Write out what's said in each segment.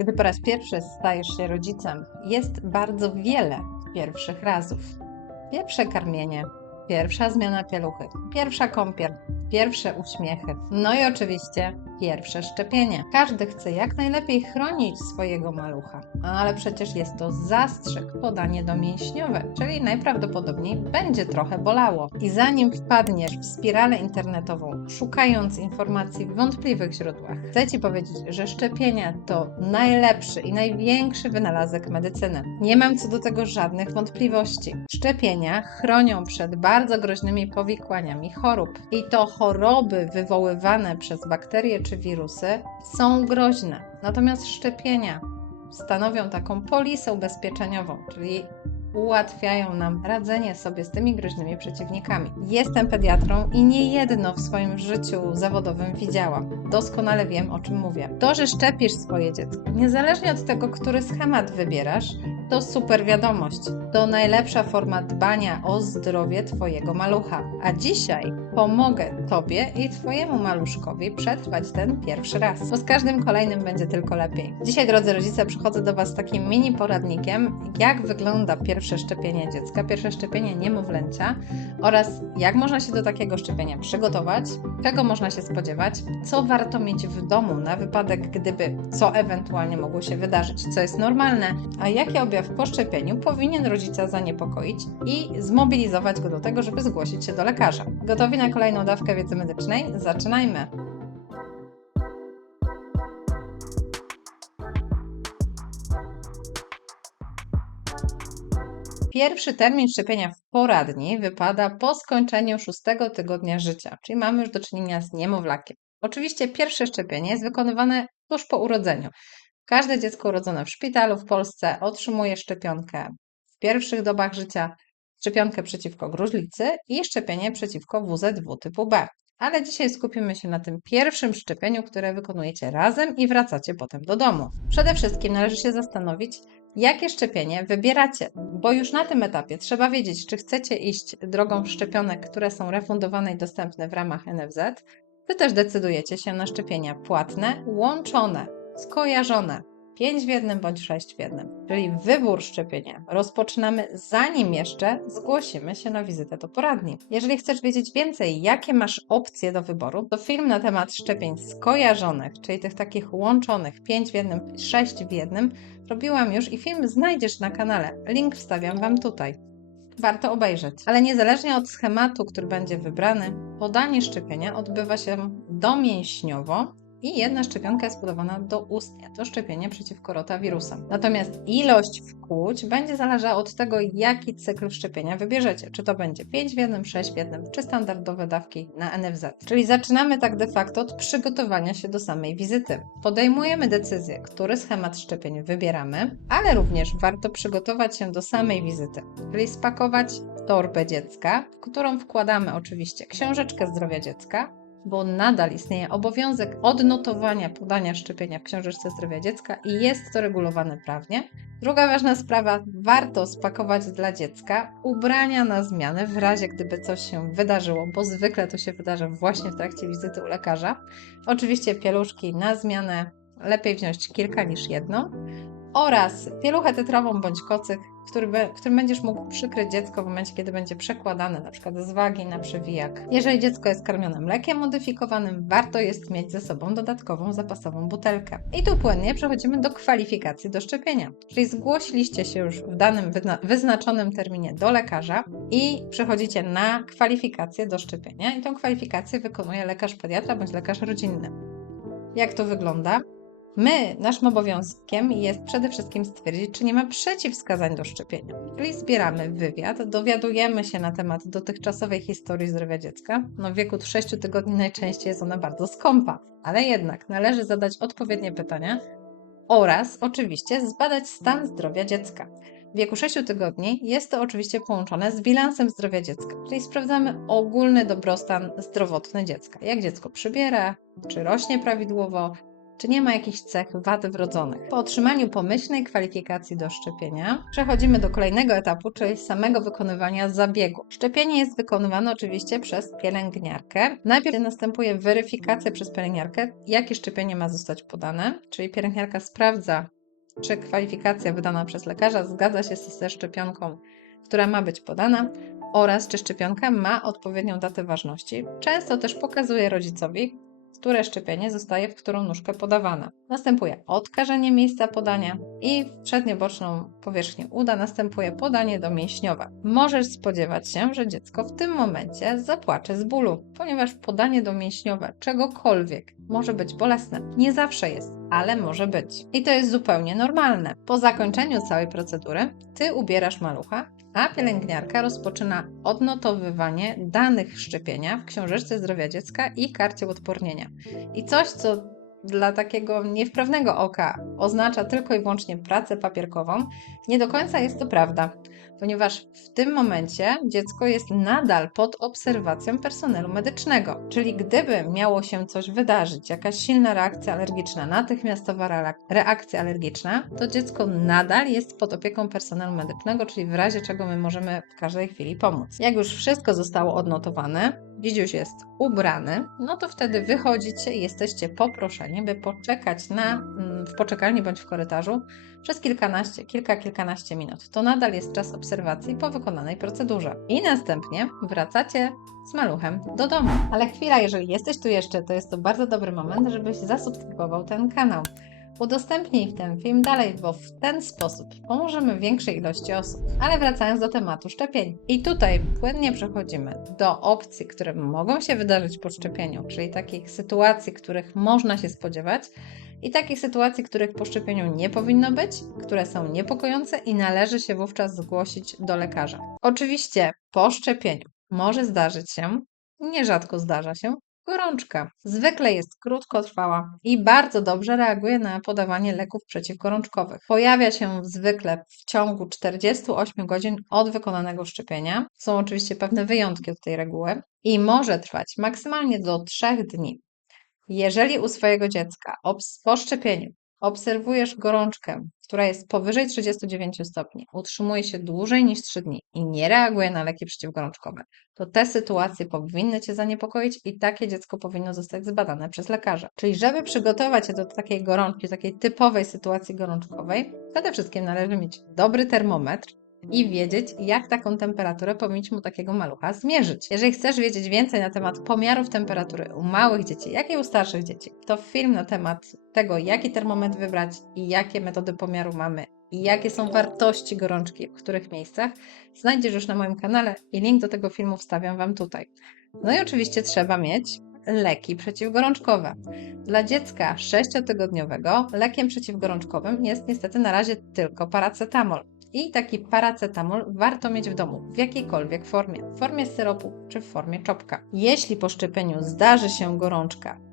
Gdy po raz pierwszy stajesz się rodzicem, jest bardzo wiele pierwszych razów. Pierwsze karmienie, pierwsza zmiana pieluchy, pierwsza kąpiel, pierwsze uśmiechy, no i oczywiście pierwsze szczepienie. Każdy chce jak najlepiej chronić swojego malucha, ale przecież jest to zastrzyk, podanie domięśniowe, czyli najprawdopodobniej będzie trochę bolało. I zanim wpadniesz w spiralę internetową, szukając informacji w wątpliwych źródłach, chcę Ci powiedzieć, że szczepienia to najlepszy i największy wynalazek medycyny. Nie mam co do tego żadnych wątpliwości. Szczepienia chronią przed bardzo groźnymi powikłaniami chorób. I to choroby wywoływane przez bakterie czy wirusy są groźne. Natomiast szczepienia stanowią taką polisę ubezpieczeniową, czyli ułatwiają nam radzenie sobie z tymi groźnymi przeciwnikami. Jestem pediatrą i nie jedno w swoim życiu zawodowym widziałam. Doskonale wiem, o czym mówię. To, że szczepisz swoje dziecko, niezależnie od tego, który schemat wybierasz, to super wiadomość. To najlepsza forma dbania o zdrowie Twojego malucha. A dzisiaj pomogę Tobie i Twojemu maluszkowi przetrwać ten pierwszy raz, bo z każdym kolejnym będzie tylko lepiej. Dzisiaj, drodzy rodzice, przychodzę do Was z takim mini poradnikiem, jak wygląda pierwsze szczepienie dziecka, pierwsze szczepienie niemowlęcia oraz jak można się do takiego szczepienia przygotować, czego można się spodziewać, co warto mieć w domu na wypadek, gdyby co ewentualnie mogło się wydarzyć, co jest normalne, a jaki objaw po szczepieniu powinien rodzica zaniepokoić i zmobilizować go do tego, żeby zgłosić się do lekarza. Gotowi na kolejną dawkę wiedzy medycznej? Zaczynajmy! Pierwszy termin szczepienia w poradni wypada po skończeniu szóstego tygodnia życia, czyli mamy już do czynienia z niemowlakiem. Oczywiście pierwsze szczepienie jest wykonywane tuż po urodzeniu. Każde dziecko urodzone w szpitalu w Polsce otrzymuje szczepionkę w pierwszych dobach życia, szczepionkę przeciwko gruźlicy i szczepienie przeciwko WZW typu B. Ale dzisiaj skupimy się na tym pierwszym szczepieniu, które wykonujecie razem i wracacie potem do domu. Przede wszystkim należy się zastanowić, jakie szczepienie wybieracie, bo już na tym etapie trzeba wiedzieć, czy chcecie iść drogą szczepionek, które są refundowane i dostępne w ramach NFZ, czy też decydujecie się na szczepienia płatne, łączone, skojarzone. 5 w jednym bądź 6 w jednym. Czyli wybór szczepienia rozpoczynamy zanim jeszcze zgłosimy się na wizytę do poradni. Jeżeli chcesz wiedzieć więcej, jakie masz opcje do wyboru, to film na temat szczepień skojarzonych, czyli tych takich łączonych 5 w jednym, 6 w jednym, robiłam już i film znajdziesz na kanale. Link wstawiam Wam tutaj. Warto obejrzeć. Ale niezależnie od schematu, który będzie wybrany, podanie szczepienia odbywa się domięśniowo i jedna szczepionka jest podawana doustnie. To szczepienie przeciwko rotawirusom. Natomiast ilość wkłuć będzie zależała od tego, jaki cykl szczepienia wybierzecie. Czy to będzie 5 w jednym, 6 w jednym, czy standardowe dawki na NFZ. Czyli zaczynamy tak de facto od przygotowania się do samej wizyty. Podejmujemy decyzję, który schemat szczepień wybieramy, ale również warto przygotować się do samej wizyty, czyli spakować torbę dziecka, w którą wkładamy oczywiście książeczkę zdrowia dziecka, bo nadal istnieje obowiązek odnotowania podania szczepienia w książeczce zdrowia dziecka i jest to regulowane prawnie. Druga ważna sprawa, warto spakować dla dziecka ubrania na zmianę w razie gdyby coś się wydarzyło, bo zwykle to się wydarza właśnie w trakcie wizyty u lekarza. Oczywiście pieluszki na zmianę, lepiej wziąć kilka niż jedną oraz pieluchę tetrową bądź kocyk, który be, będziesz mógł przykryć dziecko w momencie, kiedy będzie przekładane na przykład z wagi na przewijak. Jeżeli dziecko jest karmione mlekiem modyfikowanym, warto jest mieć ze sobą dodatkową zapasową butelkę. I tu płynnie przechodzimy do kwalifikacji do szczepienia. Czyli zgłosiliście się już w danym wyznaczonym terminie do lekarza i przechodzicie na kwalifikację do szczepienia i tą kwalifikację wykonuje lekarz pediatra bądź lekarz rodzinny. Jak to wygląda? My, naszym obowiązkiem jest przede wszystkim stwierdzić, czy nie ma przeciwwskazań do szczepienia. Czyli zbieramy wywiad, dowiadujemy się na temat dotychczasowej historii zdrowia dziecka. No w wieku 6 tygodni najczęściej jest ona bardzo skąpa, ale jednak należy zadać odpowiednie pytania oraz oczywiście zbadać stan zdrowia dziecka. W wieku 6 tygodni jest to oczywiście połączone z bilansem zdrowia dziecka, czyli sprawdzamy ogólny dobrostan zdrowotny dziecka. Jak dziecko przybiera, czy rośnie prawidłowo, czy nie ma jakichś cech wad wrodzonych. Po otrzymaniu pomyślnej kwalifikacji do szczepienia przechodzimy do kolejnego etapu, czyli samego wykonywania zabiegu. Szczepienie jest wykonywane oczywiście przez pielęgniarkę. Najpierw następuje weryfikacja przez pielęgniarkę, jakie szczepienie ma zostać podane, czyli pielęgniarka sprawdza, czy kwalifikacja wydana przez lekarza zgadza się ze szczepionką, która ma być podana oraz czy szczepionka ma odpowiednią datę ważności. Często też pokazuje rodzicowi, które szczepienie zostaje w którą nóżkę podawane. Następuje odkażenie miejsca podania i w przednioboczną powierzchnię uda następuje podanie domięśniowe. Możesz spodziewać się, że dziecko w tym momencie zapłacze z bólu, ponieważ podanie domięśniowe czegokolwiek może być bolesne. Nie zawsze jest, ale może być. I to jest zupełnie normalne. Po zakończeniu całej procedury, ty ubierasz malucha, a pielęgniarka rozpoczyna odnotowywanie danych szczepienia w książeczce zdrowia dziecka i karcie odpornienia. I coś, co dla takiego niewprawnego oka oznacza tylko i wyłącznie pracę papierkową, nie do końca jest to prawda, ponieważ w tym momencie dziecko jest nadal pod obserwacją personelu medycznego. Czyli gdyby miało się coś wydarzyć, jakaś silna reakcja alergiczna, natychmiastowa reakcja alergiczna, to dziecko nadal jest pod opieką personelu medycznego, czyli w razie czego my możemy w każdej chwili pomóc. Jak już wszystko zostało odnotowane, dzidziuś jest ubrany, no to wtedy wychodzicie i jesteście poproszeni, by poczekać na, mm, w poczekalni bądź w korytarzu przez kilkanaście, kilka, kilkanaście minut. To nadal jest czas obserwacji po wykonanej procedurze. I następnie wracacie z maluchem do domu. Ale chwila, jeżeli jesteś tu jeszcze, to jest to bardzo dobry moment, żebyś zasubskrybował ten kanał. Udostępnij ten film dalej, bo w ten sposób pomożemy większej ilości osób. Ale wracając do tematu szczepień. I tutaj płynnie przechodzimy do opcji, które mogą się wydarzyć po szczepieniu, czyli takich sytuacji, których można się spodziewać, i takich sytuacji, których po szczepieniu nie powinno być, które są niepokojące i należy się wówczas zgłosić do lekarza. Oczywiście po szczepieniu może zdarzyć się, nierzadko zdarza się, gorączka. Zwykle jest krótkotrwała i bardzo dobrze reaguje na podawanie leków przeciwgorączkowych. Pojawia się zwykle w ciągu 48 godzin od wykonanego szczepienia. Są oczywiście pewne wyjątki od tej reguły i może trwać maksymalnie do 3 dni. Jeżeli u swojego dziecka po szczepieniu obserwujesz gorączkę, która jest powyżej 39 stopni, utrzymuje się dłużej niż 3 dni i nie reaguje na leki przeciwgorączkowe, to te sytuacje powinny Cię zaniepokoić i takie dziecko powinno zostać zbadane przez lekarza. Czyli żeby przygotować się do takiej gorączki, takiej typowej sytuacji gorączkowej, przede wszystkim należy mieć dobry termometr, i wiedzieć, jak taką temperaturę powinniśmy u takiego malucha zmierzyć. Jeżeli chcesz wiedzieć więcej na temat pomiarów temperatury u małych dzieci, jak i u starszych dzieci, to film na temat tego, jaki termometr wybrać i jakie metody pomiaru mamy i jakie są wartości gorączki w których miejscach, znajdziesz już na moim kanale i link do tego filmu wstawiam Wam tutaj. No i oczywiście trzeba mieć leki przeciwgorączkowe. Dla dziecka 6-tygodniowego lekiem przeciwgorączkowym jest niestety na razie tylko paracetamol. I taki paracetamol warto mieć w domu w jakiejkolwiek formie, w formie syropu czy w formie czopka. Jeśli po szczepieniu zdarzy się gorączka,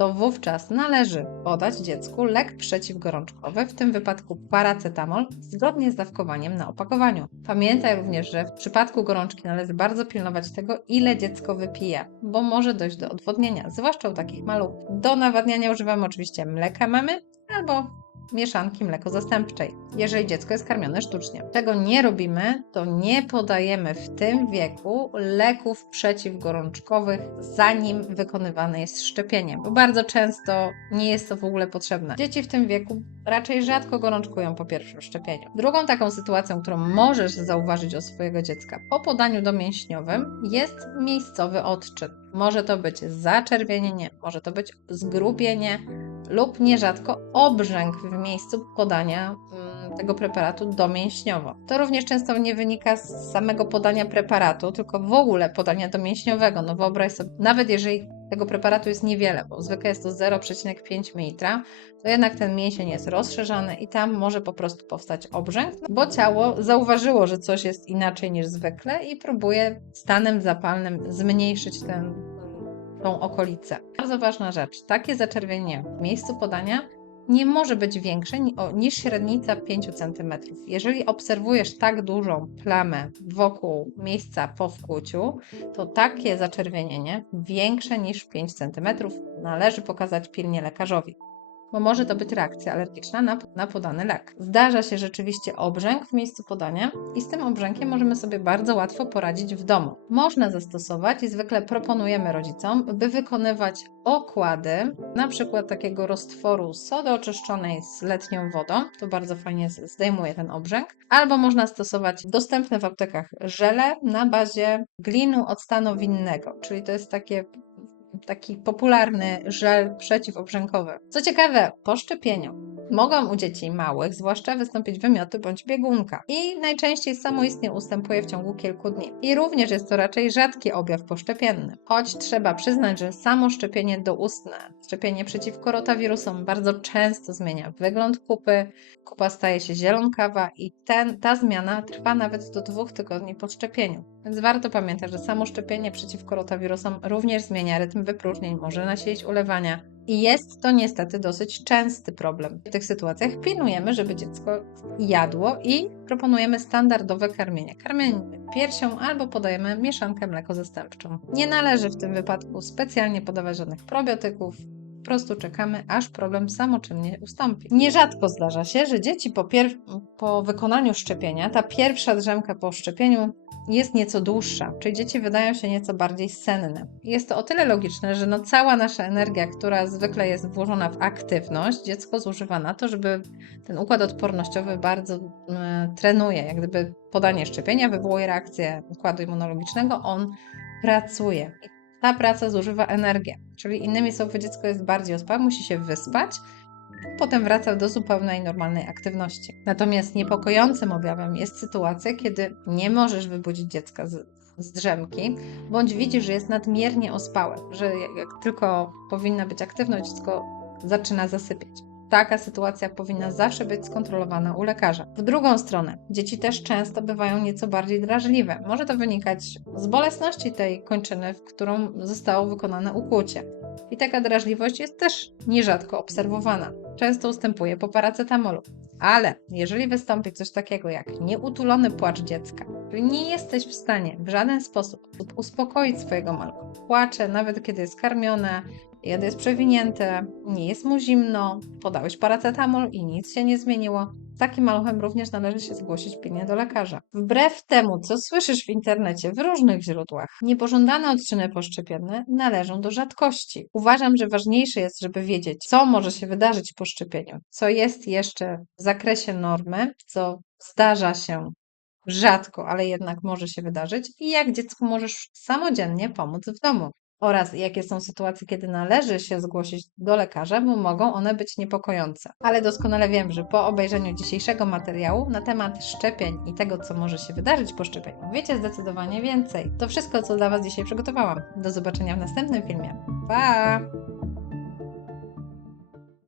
to wówczas należy podać dziecku lek przeciwgorączkowy, w tym wypadku paracetamol, zgodnie z dawkowaniem na opakowaniu. Pamiętaj również, że w przypadku gorączki należy bardzo pilnować tego, ile dziecko wypije, bo może dojść do odwodnienia, zwłaszcza u takich maluchów. Do nawadniania używamy oczywiście mleka mamy albo mieszanki mleko zastępczej, jeżeli dziecko jest karmione sztucznie. Czego nie robimy, to nie podajemy w tym wieku leków przeciwgorączkowych, zanim wykonywane jest szczepienie, bo bardzo często nie jest to w ogóle potrzebne. Dzieci w tym wieku raczej rzadko gorączkują po pierwszym szczepieniu. Drugą taką sytuacją, którą możesz zauważyć u swojego dziecka po podaniu domięśniowym jest miejscowy odczyn. Może to być zaczerwienienie, może to być zgrubienie, lub nierzadko obrzęk w miejscu podania mm, tego preparatu domięśniowo. To również często nie wynika z samego podania preparatu, tylko w ogóle podania domięśniowego. No wyobraź sobie, nawet jeżeli tego preparatu jest niewiele, bo zwykle jest to 0,5 ml, to jednak ten mięsień jest rozszerzany i tam może po prostu powstać obrzęk, no bo ciało zauważyło, że coś jest inaczej niż zwykle i próbuje stanem zapalnym zmniejszyć ten tą okolicę. Bardzo ważna rzecz. Takie zaczerwienienie w miejscu podania nie może być większe niż średnica 5 cm. Jeżeli obserwujesz tak dużą plamę wokół miejsca po wkłuciu, to takie zaczerwienienie większe niż 5 cm należy pokazać pilnie lekarzowi. Bo może to być reakcja alergiczna na, na podany lek. Zdarza się rzeczywiście obrzęk w miejscu podania i z tym obrzękiem możemy sobie bardzo łatwo poradzić w domu. Można zastosować i zwykle proponujemy rodzicom, by wykonywać okłady, na przykład takiego roztworu sody oczyszczonej z letnią wodą, to bardzo fajnie zdejmuje ten obrzęk, albo można stosować dostępne w aptekach żele na bazie glinu octanu winnego, czyli to jest takie taki popularny żel przeciwobrzękowy. Co ciekawe, po szczepieniu mogą u dzieci małych zwłaszcza wystąpić wymioty bądź biegunka i najczęściej samoistnie ustępuje w ciągu kilku dni. I również jest to raczej rzadki objaw poszczepienny. Choć trzeba przyznać, że samo szczepienie doustne, szczepienie przeciwko rotawirusom bardzo często zmienia wygląd kupy, kupa staje się zielonkawa i ten, ta zmiana trwa nawet do dwóch tygodni po szczepieniu. Więc warto pamiętać, że samo szczepienie przeciwko rotawirusom również zmienia rytm wypróżnień, może nasilić ulewania. I jest to niestety dosyć częsty problem. W tych sytuacjach pilnujemy, żeby dziecko jadło i proponujemy standardowe karmienie. Karmienie piersią albo podajemy mieszankę mleko-zastępczą. Nie należy w tym wypadku specjalnie podawać żadnych probiotyków, po prostu czekamy, aż problem samoczynnie ustąpi. Nierzadko zdarza się, że dzieci po, po wykonaniu szczepienia, ta pierwsza drzemka po szczepieniu jest nieco dłuższa, czyli dzieci wydają się nieco bardziej senne. Jest to o tyle logiczne, że no cała nasza energia, która zwykle jest włożona w aktywność, dziecko zużywa na to, żeby ten układ odpornościowy bardzo e, trenuje. Jak gdyby podanie szczepienia wywołuje reakcję układu immunologicznego, on pracuje. Ta praca zużywa energię, czyli innymi słowy dziecko jest bardziej ospałe, musi się wyspać, potem wraca do zupełnej normalnej aktywności. Natomiast niepokojącym objawem jest sytuacja, kiedy nie możesz wybudzić dziecka z, z drzemki, bądź widzisz, że jest nadmiernie ospałe, że jak, jak tylko powinna być aktywność, dziecko zaczyna zasypiać. Taka sytuacja powinna zawsze być skontrolowana u lekarza. W drugą stronę, dzieci też często bywają nieco bardziej drażliwe. Może to wynikać z bolesności tej kończyny, w którą zostało wykonane ukłucie. I taka drażliwość jest też nierzadko obserwowana. Często ustępuje po paracetamolu. Ale jeżeli wystąpi coś takiego jak nieutulony płacz dziecka, czyli nie jesteś w stanie w żaden sposób uspokoić swojego malka, płacze nawet kiedy jest karmione, kiedy jest przewinięte, nie jest mu zimno, podałeś paracetamol i nic się nie zmieniło, takim maluchem również należy się zgłosić pilnie do lekarza. Wbrew temu, co słyszysz w internecie w różnych źródłach, niepożądane odczyny poszczepienne należą do rzadkości. Uważam, że ważniejsze jest, żeby wiedzieć, co może się wydarzyć po szczepieniu, co jest jeszcze w zakresie normy, co zdarza się rzadko, ale jednak może się wydarzyć i jak dziecku możesz samodzielnie pomóc w domu oraz jakie są sytuacje, kiedy należy się zgłosić do lekarza, bo mogą one być niepokojące. Ale doskonale wiem, że po obejrzeniu dzisiejszego materiału na temat szczepień i tego, co może się wydarzyć po szczepieniu, wiecie zdecydowanie więcej. To wszystko, co dla Was dzisiaj przygotowałam. Do zobaczenia w następnym filmie. Pa!